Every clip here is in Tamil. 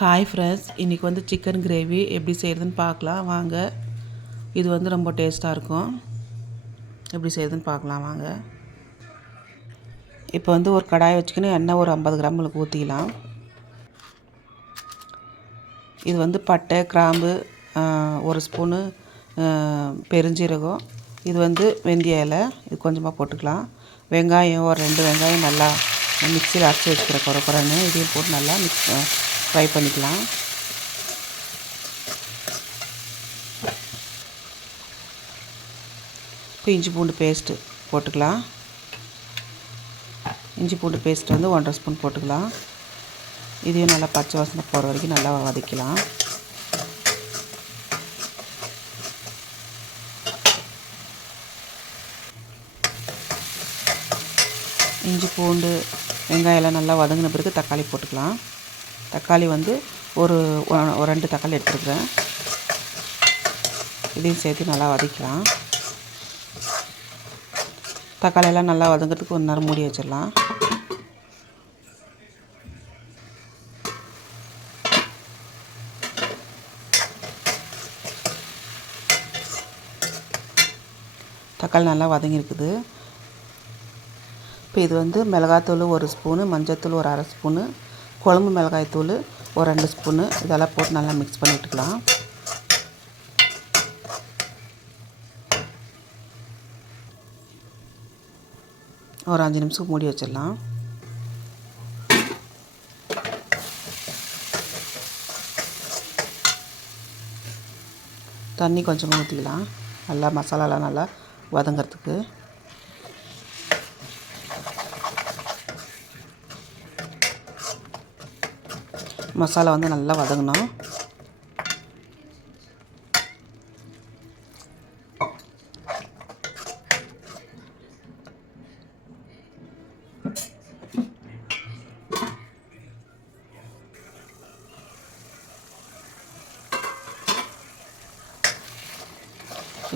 ஹாய் ஃப்ரெண்ட்ஸ் இன்றைக்கி வந்து சிக்கன் கிரேவி எப்படி செய்கிறதுன்னு பார்க்கலாம். வாங்க. இது வந்து ரொம்ப டேஸ்ட்டாக இருக்கும். எப்படி செய்கிறதுன்னு பார்க்கலாம் வாங்க. இப்போ வந்து ஒரு கடாயை வச்சுக்கின்னு எண்ணெய் ஒரு ஐம்பது கிராமுக்கு ஊற்றிக்கலாம் இது வந்து பட்டை கிராம்பு ஒரு ஸ்பூனு பெருஞ்சீரகம். இது வந்து வெந்தய இலை. இது கொஞ்சமாக போட்டுக்கலாம். வெங்காயம் ஒரு ரெண்டு வெங்காயம் நல்லா மிக்சியில் அரைச்சி வச்சுக்கிற குறை குறைன்னு இதையும் போட்டு நல்லா மிக்ஸ் ஃப்ரை பண்ணிக்கலாம். இப்போ இஞ்சி பூண்டு பேஸ்ட்டு போட்டுக்கலாம். இஞ்சி பூண்டு பேஸ்ட் வந்து ஒன்றரை ஸ்பூன் போட்டுக்கலாம். இதையும் நல்லா பச்சை வாசனை போகிற வரைக்கும் நல்லா வதக்கலாம். இஞ்சி பூண்டு வெங்காயம் எல்லாம் நல்லா வதங்கின பிறகு தக்காளி போட்டுக்கலாம். தக்காளி வந்து ஒரு ரெண்டு தக்காளி எடுத்துருக்குறேன். இதையும் சேர்த்து நல்லா வதக்கலாம். தக்காளி எல்லாம் நல்லா வதங்கிறதுக்கு ஒரு நேரம் மூடி வச்சிடலாம். தக்காளி நல்லா வதங்கியிருக்குது. இப்போ இது வந்து மிளகாத்தூள் ஒரு ஸ்பூனு மஞ்சத்தூள் ஒரு அரை ஸ்பூனு குழம்பு மிளகாய்த்தூள் ஒரு ரெண்டு ஸ்பூனு. இதெல்லாம் போட்டு நல்லா மிக்ஸ் பண்ணிட்டுக்கலாம் ஒரு அஞ்சு நிமிஷம் மூடி வச்சிடலாம். தண்ணி கொஞ்சமாக ஊற்றிக்கலாம் நல்லா மசாலாலாம் நல்லா வதங்கிறதுக்கு. மசாலா வந்து நல்லா வதங்கணும்.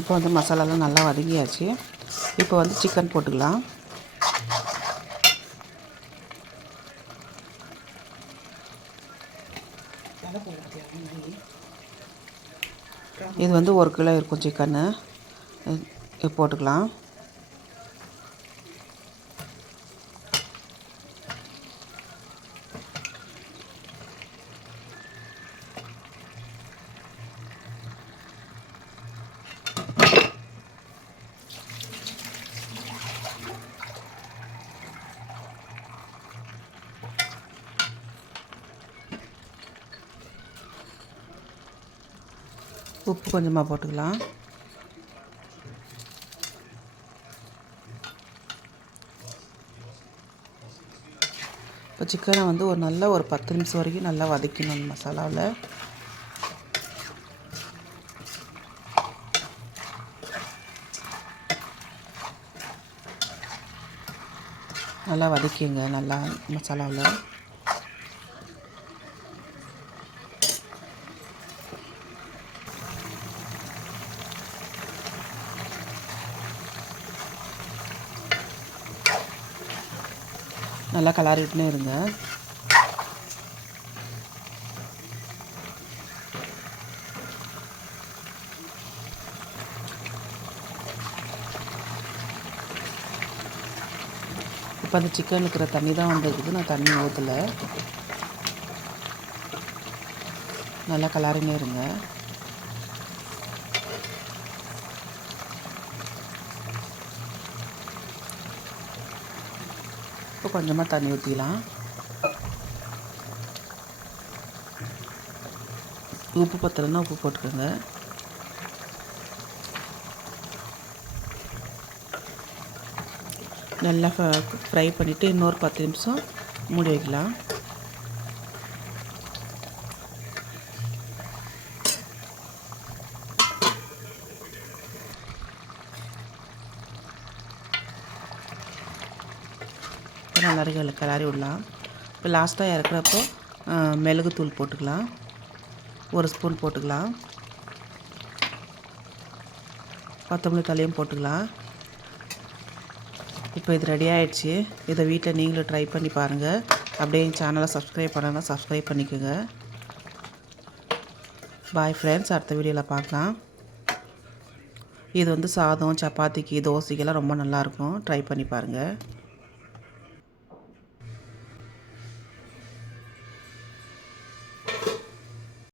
இப்போ வந்து மசாலாலாம் நல்லா வதங்கியாச்சு. இப்போ வந்து சிக்கன் போட்டுக்கலாம். இது வந்து ஒரு கிலோ இருக்கும் சிக்கன்னு போட்டுக்கலாம். உப்பு கொஞ்சமாக போட்டுக்கலாம். இப்போ சிக்கனை வந்து ஒரு நல்ல ஒரு பத்து நிமிஷம் வரைக்கும் நல்லா வதக்கணும் அந்த மசாலாவில். நல்லா வதக்கிங்க நல்லா மசாலாவில். நல்லா கலாரிட்டுனே இருங்க. இப்போ அந்த சிக்கன் இருக்கிற தண்ணி தான் வந்துருக்குது. நான் தண்ணி ஊற்றலை நல்லா கலாரினே இருங்க. இப்போ கொஞ்சமாக தண்ணி ஊற்றிக்கலாம் உப்பு பத்தலைன்னா உப்பு போட்டுக்கோங்க. நல்லா ஃப்ரை பண்ணிவிட்டு இன்னொரு பத்து நிமிஷம் மூடி வைக்கலாம். இப்போ நல்லா கிளறி விடலாம். இப்போ லாஸ்ட்டாக இறக்குறப்போ மிளகுத்தூள் போட்டுக்கலாம். ஒரு ஸ்பூன் போட்டுக்கலாம். கொத்தமல்லி தலையும் போட்டுக்கலாம். இப்போ இது ரெடி ஆகிடுச்சு இதை வீட்டில் நீங்களும் ட்ரை பண்ணி பாருங்கள் அப்படியே என் சேனலை சப்ஸ்கிரைப் பண்ணனா சப்ஸ்கிரைப் பண்ணிக்கோங்க. பாய் ஃப்ரெண்ட்ஸ் அடுத்த வீடியோவில் பார்க்கலாம். இது வந்து சாதம் சப்பாத்திக்கு தோசைக்கெல்லாம் ரொம்ப நல்லாயிருக்கும் ட்ரை பண்ணி பாருங்கள்